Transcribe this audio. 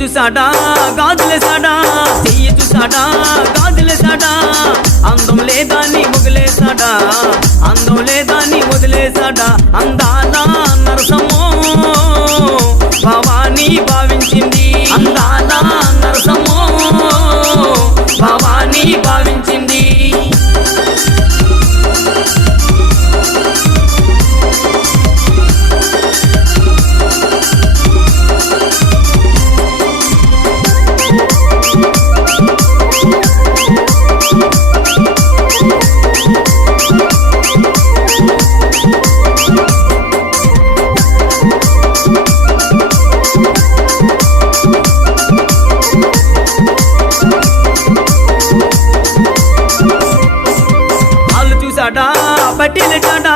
చూసాడా గాజులేసాడా, చెయ్యి చూసాడా గాజులేసాడా, అందం లేదాన్ని వదిలేసాడా, అందం లేదాన్ని వదిలేసాడా. అందాల నరసమో భవానీ భావించింది, అందాల నరసమో భవానీ భావించింది. పట్టిలెట్టాడా